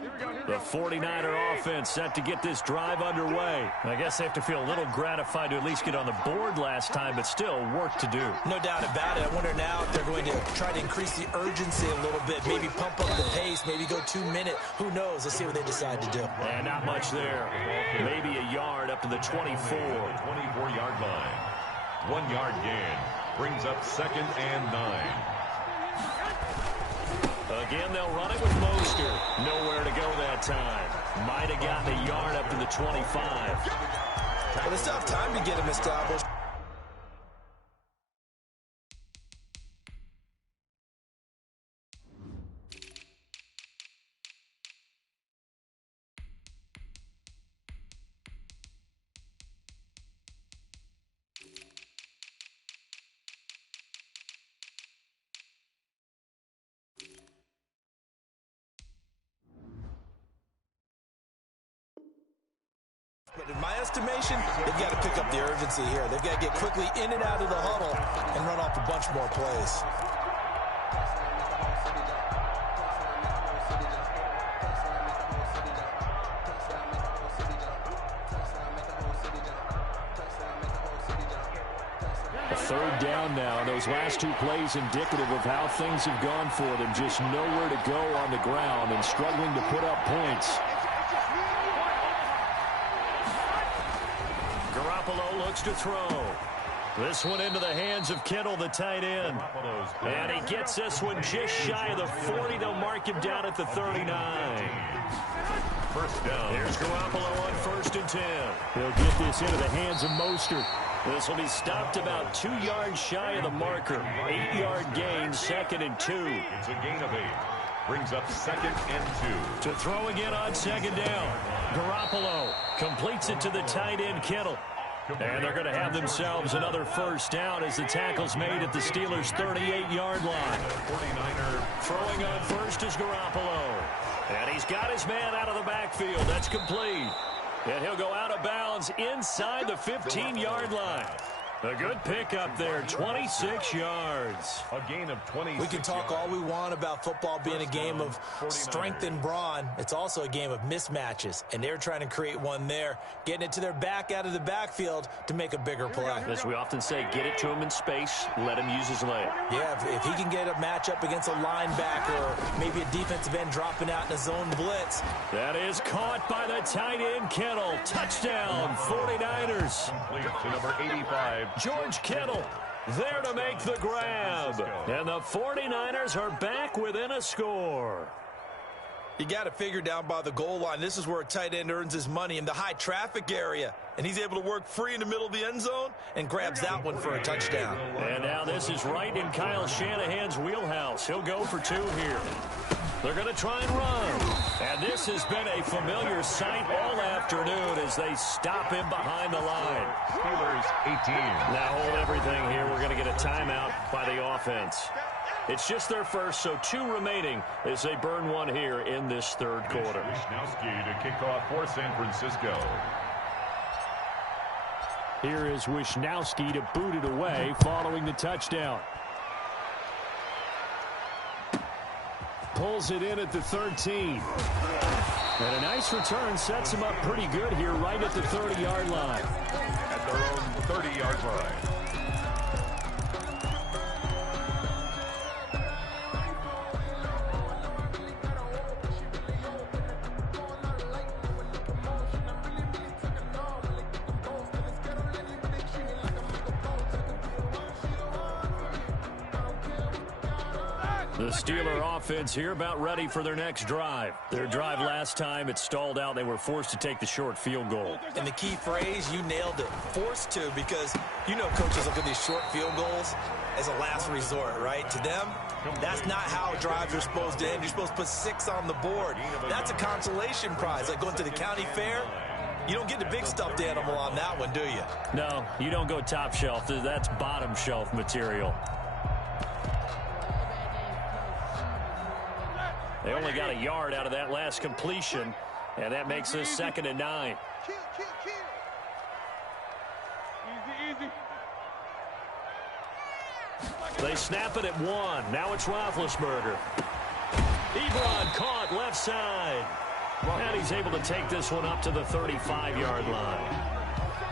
Here we go. The 49er offense set to get this drive underway. I guess they have to feel a little gratified to at least get on the board last time, but still work to do. No doubt about it. I wonder now if they're going to try to increase the urgency a little bit, maybe pump up the pace, maybe go 2 minute. Who knows? Let's see what they decide to do. And not much there. Maybe a yard up to the 24. 24-yard line. 1 yard gain. Brings up 2nd and 9. Again, they'll run it with Mostert. Nowhere to go that time. Might have gotten a yard up to the 25. But it's not time to get him established. But in my estimation, they've got to pick up the urgency here. They've got to get quickly in and out of the huddle and run off a bunch more plays. Third down now, and those last 2 plays indicative of how things have gone for them. Just nowhere to go on the ground and struggling to put up points. Garoppolo looks to throw. This one into the hands of Kittle, the tight end. And he gets this one just shy of the 40. They'll mark him down at the 39. First down. Here's Garoppolo on 1st and 10. He'll get this into the hands of Mostert. This will be stopped about 2 yards shy of the marker. 8-yard gain, 2nd and 2. It's a gain of 8. Brings up 2nd and 2. To throw again on 2nd down. Garoppolo completes it to the tight end, Kittle. And they're going to have themselves another first down as the tackle's made at the Steelers' 38-yard line. 49er throwing on first is Garoppolo. And he's got his man out of the backfield. That's complete. And he'll go out of bounds inside the 15-yard line. A good pickup there, 26 yards. A gain of 26. We can talk all we want about football being a game of strength and brawn. It's also a game of mismatches, and they're trying to create one there, getting it to their back out of the backfield to make a bigger play. As we often say, get it to him in space, let him use his leg. Yeah, if he can get a matchup against a linebacker or maybe a defensive end dropping out in a zone blitz. That is caught by the tight end, Kittle. Touchdown, 49ers. Complete to number 85. George Kittle there to make the grab. And the 49ers are back within a score. You got to figure down by the goal line. This is where a tight end earns his money in the high traffic area. And he's able to work free in the middle of the end zone and grabs that one for a touchdown. And now this is right in Kyle Shanahan's wheelhouse. He'll go for 2 here. They're going to try and run. And this has been a familiar sight all afternoon as they stop him behind the line. Steelers 18. Now hold everything here. We're going to get a timeout by the offense. It's just their first, so 2 remaining as they burn one here in this third quarter. Wisnowski to kick off for San Francisco. Here is Wisnowski to boot it away following the touchdown. Pulls it in at the 13. And a nice return sets him up pretty good here right at the 30-yard line. At their own 30-yard line. The Steeler offense here about ready for their next drive. Their drive last time, it stalled out. They were forced to take the short field goal. And the key phrase, you nailed it, forced to, because you know coaches look at these short field goals as a last resort, right? To them, that's not how drives are supposed to end. You're supposed to put 6 on the board. That's a consolation prize, like going to the county fair. You don't get the big stuffed animal on that one, do you? No, you don't go top shelf. That's bottom shelf material. They only got a yard out of that last completion, and that makes this 2nd and 9. Easy. They snap it at 1. Now it's Roethlisberger. Ebron caught left side. And he's able to take this one up to the 35-yard line.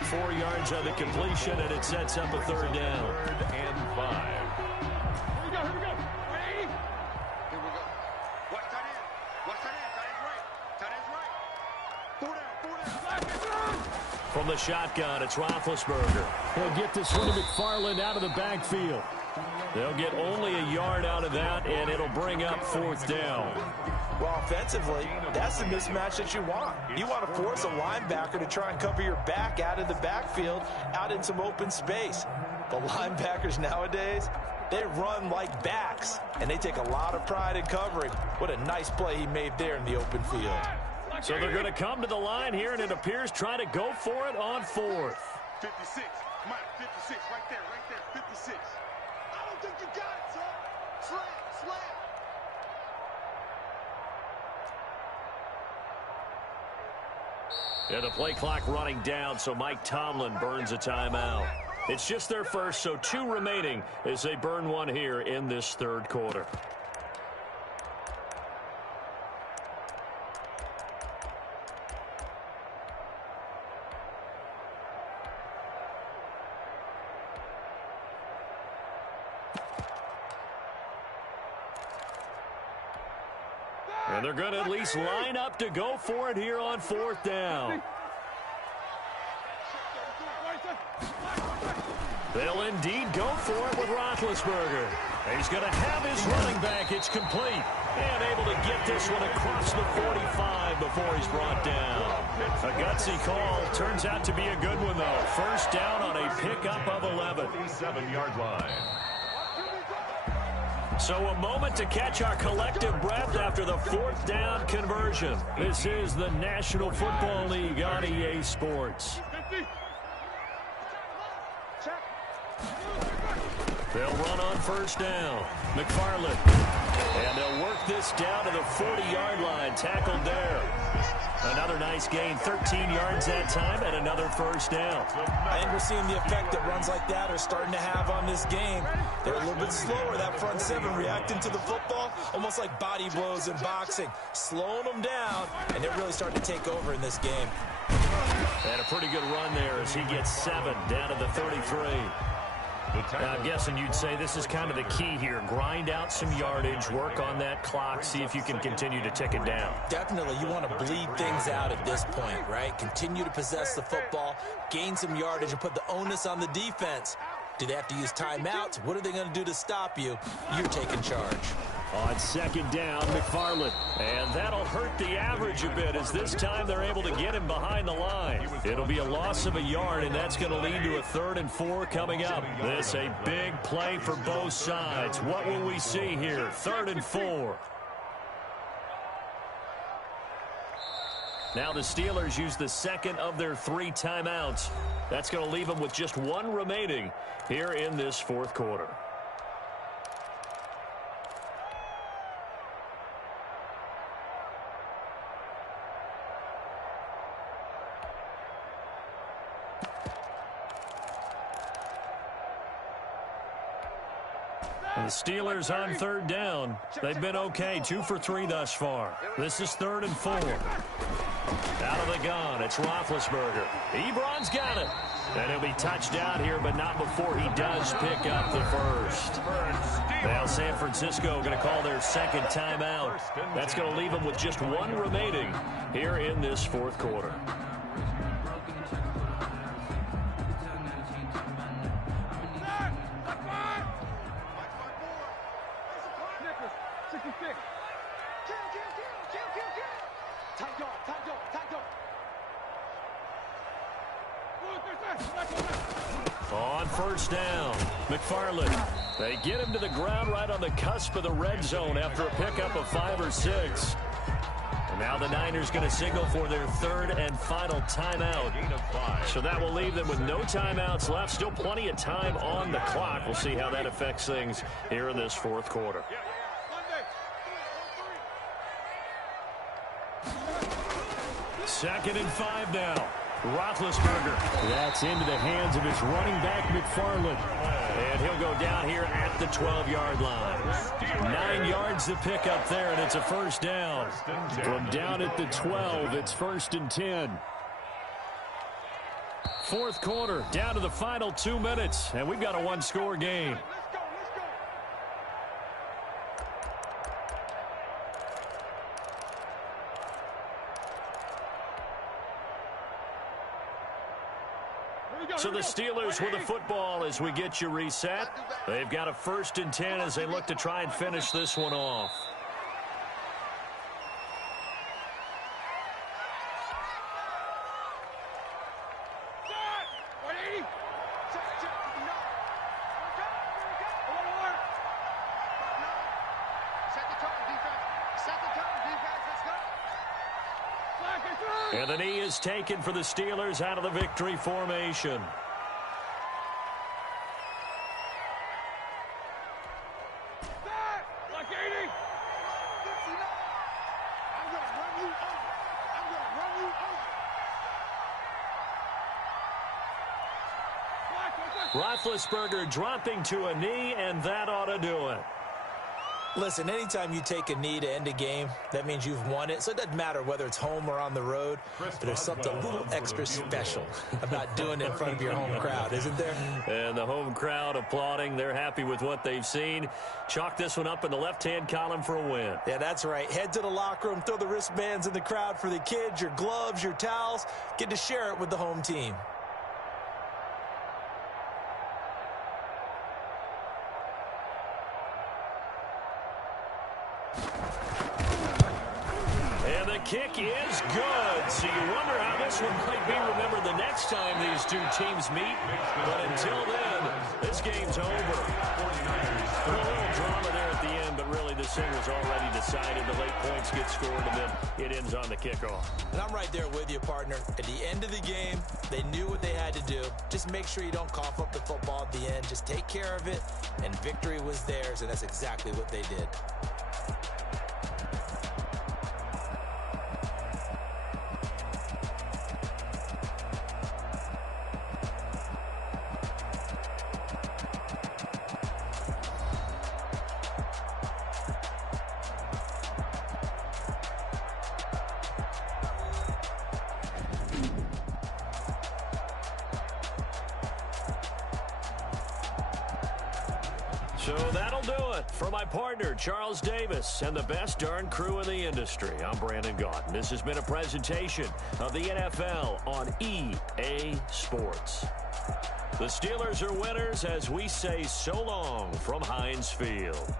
4 yards on the completion, and it sets up a third down. 3rd and 5. Here we go. Ready? Here we go. Watch tight end. Watch tight end. Tight end's right. Tight end's right. 4 down. From the shotgun, it's Roethlisberger. He'll get this one to McFarland out of the backfield. They'll get only a yard out of that, and it'll bring up 4th down. Well, offensively, that's the mismatch that you want. You want to force a linebacker to try and cover your back out of the backfield, out in some open space. The linebackers nowadays, they run like backs, and they take a lot of pride in covering. What a nice play he made there in the open field. So they're going to come to the line here, and it appears trying to go for it on 4th. 56. Mike, 56. Right there. 56. I don't think you got it, son. Slam. And the play clock running down, so Mike Tomlin burns a timeout. It's just their first, so 2 remaining as they burn one here in this 3rd quarter. And they're going to at least line up to go for it here on 4th down. They'll indeed go for it with Roethlisberger. He's going to have his running back. It's complete. And able to get this one across the 45 before he's brought down. A gutsy call. Turns out to be a good one, though. 1st down on a pickup of 11. 7-yard line. So a moment to catch our collective breath after the 4th down conversion. This is the National Football League on EA Sports. They'll run on 1st down. McFarland. And they'll work this down to the 40-yard line. Tackled there. Another nice gain, 13 yards that time, and another 1st down. I think we're seeing the effect that runs like that are starting to have on this game. They're a little bit slower, that front 7, reacting to the football, almost like body blows in boxing, slowing them down, and they're really starting to take over in this game. And a pretty good run there as he gets 7 down to the 33. Now, I'm guessing you'd say this is kind of the key here. Grind out some yardage, work on that clock, see if you can continue to tick it down. Definitely, you want to bleed things out at this point, right? Continue to possess the football, gain some yardage, and put the onus on the defense. Do they have to use timeouts? What are they going to do to stop you? You're taking charge. On 2nd down, McFarland. And that'll hurt the average a bit as this time they're able to get him behind the line. It'll be a loss of a yard, and that's going to lead to a 3rd and 4 coming up. This a big play for both sides. What will we see here? 3rd and 4. Now the Steelers use the 2nd of their 3 timeouts. That's going to leave them with just 1 remaining here in this 4th quarter. The Steelers on 3rd down. They've been okay, 2 for 3 thus far. This is 3rd and 4. Out of the gun, it's Roethlisberger. Ebron's got it. And he'll be touched down here, but not before he does pick up the 1st. Now San Francisco going to call their 2nd timeout. That's going to leave them with just 1 remaining here in this 4th quarter. On 1st down, McFarland. They get him to the ground right on the cusp of the red zone after a pickup of 5 or 6. And now the Niners going to signal for their 3rd and final timeout. So that will leave them with no timeouts left. Still plenty of time on the clock. We'll see how that affects things here in this 4th quarter. 2nd and 5 now. Roethlisberger. That's into the hands of his running back, McFarland. And he'll go down here at the 12-yard line. 9 yards to pick up there, and it's a first down. From down at the 12, it's 1st and 10. Fourth quarter, down to the final 2 minutes, and we've got a one-score game. So the Steelers with the football as we get you reset. They've got a 1st and 10 as they look to try and finish this one off. And the knee is taken for the Steelers out of the victory formation. Roethlisberger dropping to a knee, and that ought to do it. Listen, anytime you take a knee to end a game, that means you've won it. So it doesn't matter whether it's home or on the road, but there's something a little extra special about doing it in front of your home crowd, isn't there? And the home crowd applauding. They're happy with what they've seen. Chalk this one up in the left-hand column for a win. Yeah, that's right. Head to the locker room, throw the wristbands in the crowd for the kids, your gloves, your towels. Get to share it with the home team. Kick is good. So you wonder how this one might be remembered the next time these two teams meet. But until then, this game's over. A little drama there at the end, but really this thing was already decided. The late points get scored, and then it ends on the kickoff. And I'm right there with you, partner. At the end of the game, they knew what they had to do. Just make sure you don't cough up the football at the end. Just take care of it, and victory was theirs, and that's exactly what they did. So that'll do it for my partner, Charles Davis, and the best darn crew in the industry. I'm Brandon Gaudin. This has been a presentation of the NFL on EA Sports. The Steelers are winners as we say so long from Heinz Field.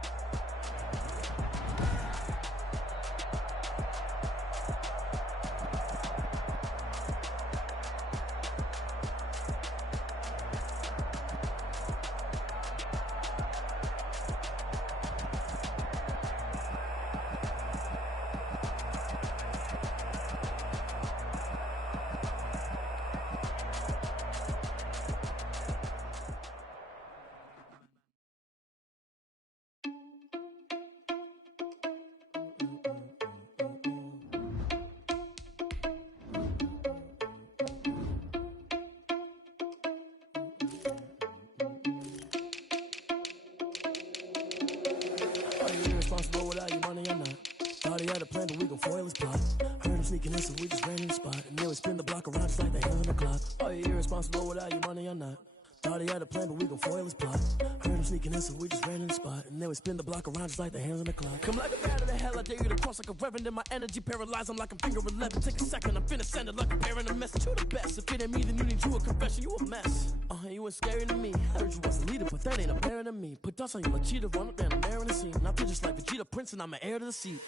Without your money or not. Thought he had a plan, but we gon' foil his plot. Heard him sneaking in, so we just ran in the spot. And then we spin the block around just like the hands on the clock. Are you irresponsible without your money or not? Thought he had a plan, but we gon' foil his plot. Heard him sneaking in, so we just ran in the spot. And then we spin the block around just like the hands on the clock. Come like a bat of the hell, I dare you to cross like a reverend. In my energy paralyzed, I'm like I'm finger 11. Take a second, I'm finna send it like a parent a message to the best. If it ain't me, then you need you a confession, you a mess. You ain't scary to me. Heard you was the leader, but that ain't apparent to me. Put dust on you like cheetah, run up down the air in the scene. I feel just like Vegeta Prince, and I'm an heir to the seat.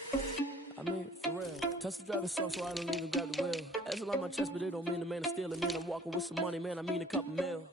I mean, for real. Touch the driver's soft, so I don't even grab the wheel. That's a lot on my chest, but it don't mean the man is stealing. Man, I'm walking with some money, man, I mean a couple mil.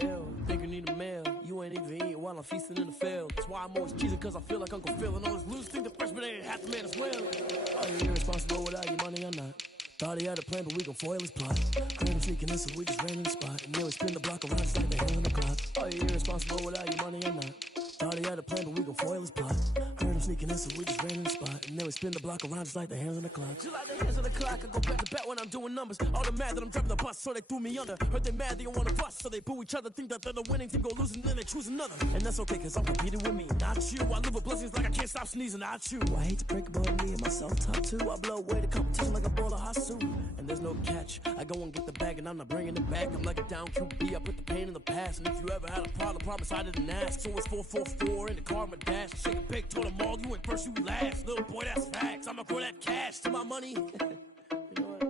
Ew, think you need a meal. You ain't even eating while I'm feasting in the field. That's why I'm always cheesing, cause I feel like Uncle Phil. And all this loose thing, the freshman ain't half the man as well. Are you irresponsible without your money or not? Thought he had a plan, but we gon' foil his plot. Heard him sneaking in, so we just ran in the spot. And then we spin the block around just like the hands on the clock. Are you irresponsible without your money or not? Thought he had a plan, but we gon' foil his plot. Heard them sneaking in, so we just ran in the spot. And then we spin the block around just like the hands on the clock. Just like the hands on the clock, I go back to back when I'm doing numbers. All the mad that I'm driving the bus, so they threw me under. Heard they mad, they don't want to bust, so they boo each other. Think that they're the winning team, go losing, then they choose another. And that's okay, cause I'm competing with me, not you. I live with blessings like I can't stop sneezing, not you. I hate to break about me and my self-talk too. I blow away the competition like a ball of hot soup. And there's no catch, I go and get the bag and I'm not bringing it back. I'm like a down QB, I put the pain in the past. And if you ever had a problem, promise I didn't ask. So it's 444 in the car, my dash. Shake a big, told them all, you went first, you last. Little boy, that's facts. I'ma grow that cash to my money. You know what?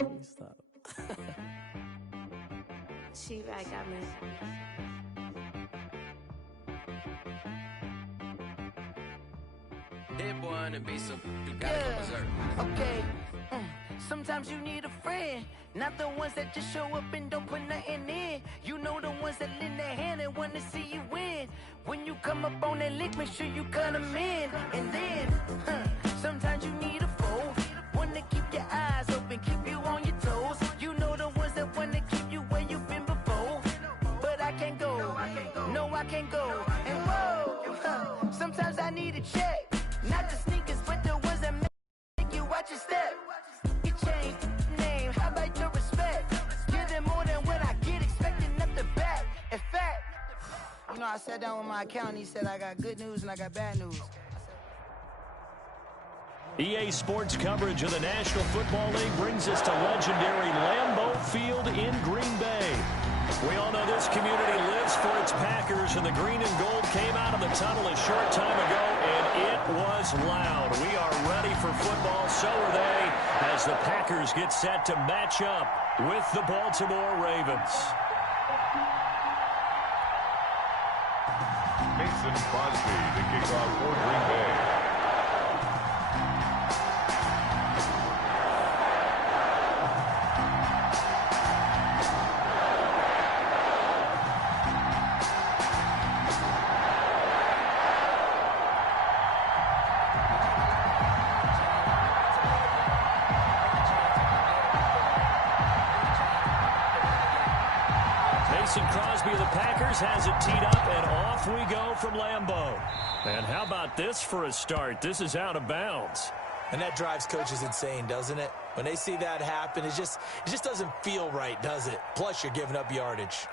Let me stop. She right, got me. That boy on the beat, so you gotta go berserk. Okay. Sometimes you need a friend, not the ones that just show up and don't put nothing in. You know the ones that lend their hand and want to see you win. When you come up on that lick, make sure you cut them in. And then, sometimes you need a foe, one to keep your eyes open, keep you on your toes. You know the ones that want to keep you where you've been before. But I can't go, no I can't go. And whoa, sometimes I need a check. Not the sneakers, but the ones that make you watch your step. You change name, how about your respect? Give them more than what I get, expecting up the back. In fact, you know, I sat down with my accountant, he said I got good news and I got bad news. EA Sports coverage of the National Football League brings us to legendary Lambeau Field in Green Bay. We all know this community lives for its Packers, and the green and gold came out of the tunnel a short time ago, and it was loud. We are ready for football, so are they, as the Packers get set to match up with the Baltimore Ravens. Mason Crosby to kick off for Green Bay. Mason Crosby of the Packers has it teed up, and off we go from Lambeau. And how about this for a start? This is out of bounds. And that drives coaches insane, doesn't it? When they see that happen, it just doesn't feel right, does it? Plus, you're giving up yardage.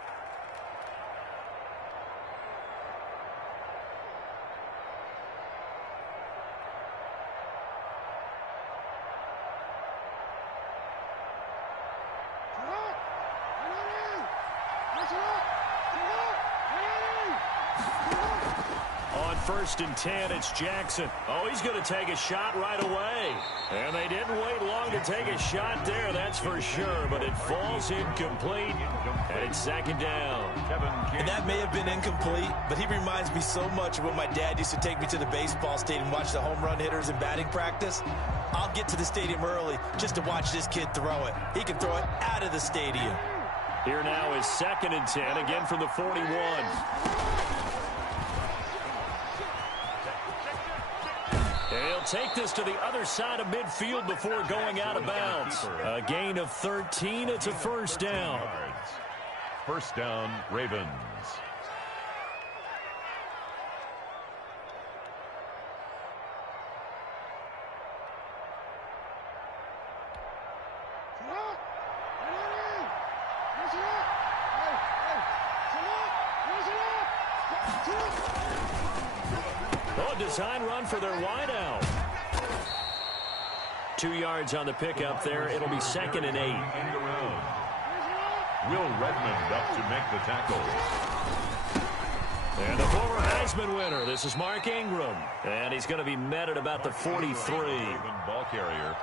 First and 10, it's Jackson. Oh, he's going to take a shot right away. And they didn't wait long to take a shot there, that's for sure. But it falls incomplete, and it's second down. And that may have been incomplete, but he reminds me so much of when my dad used to take me to the baseball stadium and watch the home run hitters in batting practice. I'll get to the stadium early just to watch this kid throw it. He can throw it out of the stadium. Here now is second and 10, again from the 41. He'll take this to the other side of midfield before going out of bounds. A gain of 13. It's a first down. First down, Ravens. Design run for their wideout. 2 yards on the pickup there. It'll be second and 8. Will Redmond up to make the tackle. And the former Heisman winner, this is Mark Ingram. And he's going to be met at about the 43. Ball carrier.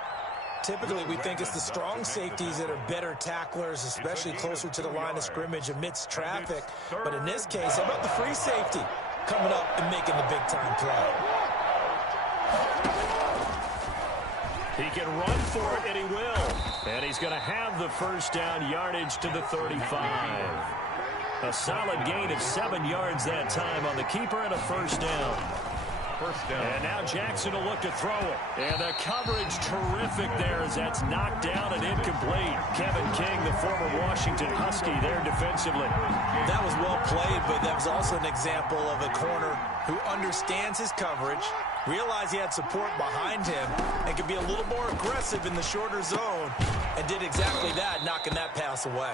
Typically, we think it's the strong safeties that are better tacklers, especially closer to the line of scrimmage amidst traffic. But in this case, how about the free safety coming up and making the big-time play? He can run for it, and he will. And he's going to have the first down, yardage to the 35. A solid gain of 7 yards that time on the keeper, and a first down. First down. And now Jackson will look to throw it. And the coverage terrific there as that's knocked down and incomplete. Kevin King, the former Washington Husky, there defensively. That was well played, but that was also an example of a corner who understands his coverage, realized he had support behind him, and could be a little more aggressive in the shorter zone, and did exactly that, knocking that pass away.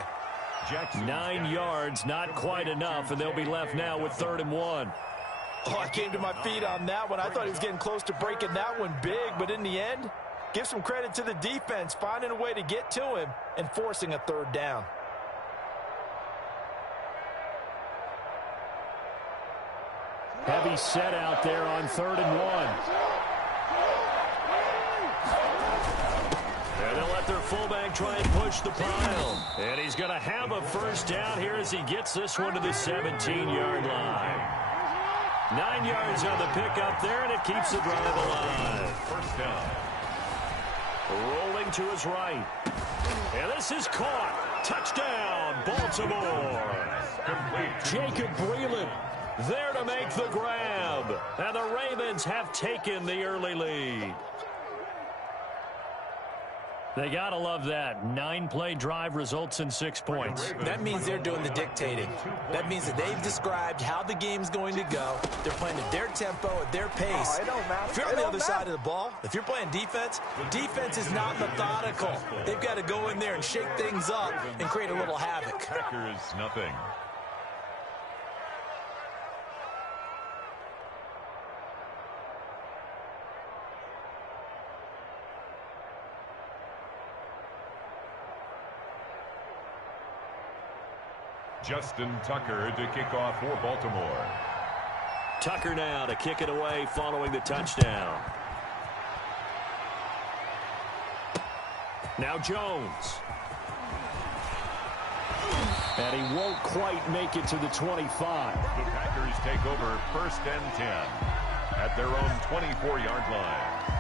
Jackson. 9 yards, not quite enough, and they'll be left now with 3rd and 1. Oh, I came to my feet on that one. I thought he was getting close to breaking that one big, but in the end, give some credit to the defense, finding a way to get to him and forcing a 3rd down. Heavy set out there on 3rd and 1. And they'll let their fullback try and push the pile. And he's going to have a 1st down here as he gets this one to the 17-yard line. 9 yards on the pickup there, and it keeps the drive alive. 1st down. Rolling to his right. And this is caught. Touchdown, Baltimore. Complete. Jacob Breland there to make the grab. And the Ravens have taken the early lead. They got to love that. 9-play drive results in 6 points. That means they're doing the dictating. That means that they've described how the game's going to go. They're playing at their tempo, at their pace. If you're on the other side of the ball, if you're playing defense, defense is not methodical. They've got to go in there and shake things up and create a little havoc. Packers, nothing. Justin Tucker to kick off for Baltimore. Tucker now to kick it away following the touchdown. Now Jones. And he won't quite make it to the 25. The Packers take over 1st and 10 at their own 24-yard line.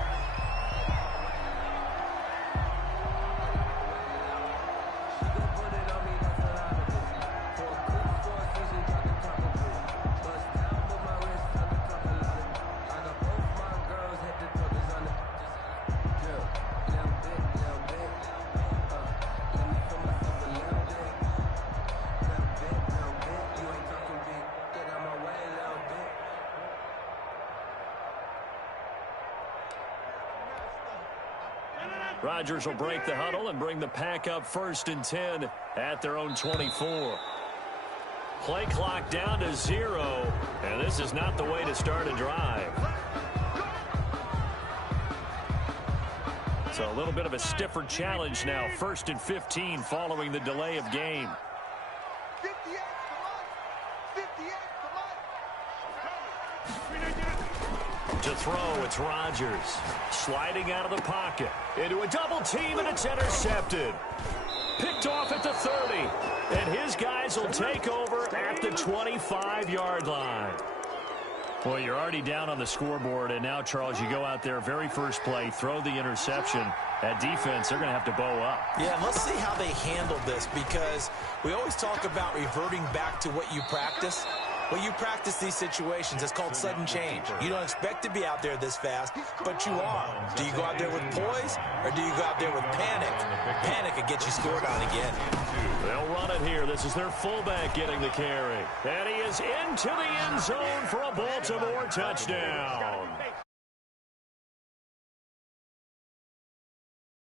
Rodgers will break the huddle and bring the pack up 1st and 10 at their own 24. Play clock down to 0, and this is not the way to start a drive. So a little bit of a stiffer challenge now. 1st and 15 following the delay of game. 58, To throw, it's Rodgers. Sliding out of the pocket. Into a double team, and it's intercepted. Picked off at the 30. And his guys will take over at the 25-yard line. Well, you're already down on the scoreboard, and now, Charles, you go out there, very first play, throw the interception. At defense, they're going to have to bow up. Yeah, and let's see how they handle this, because we always talk about reverting back to what you practice. Well, you practice these situations. It's called sudden change. You don't expect to be out there this fast, but you are. Do you go out there with poise, or do you go out there with panic? Panic and get you scored on again. They'll run it here. This is their fullback getting the carry. And he is into the end zone for a Baltimore touchdown.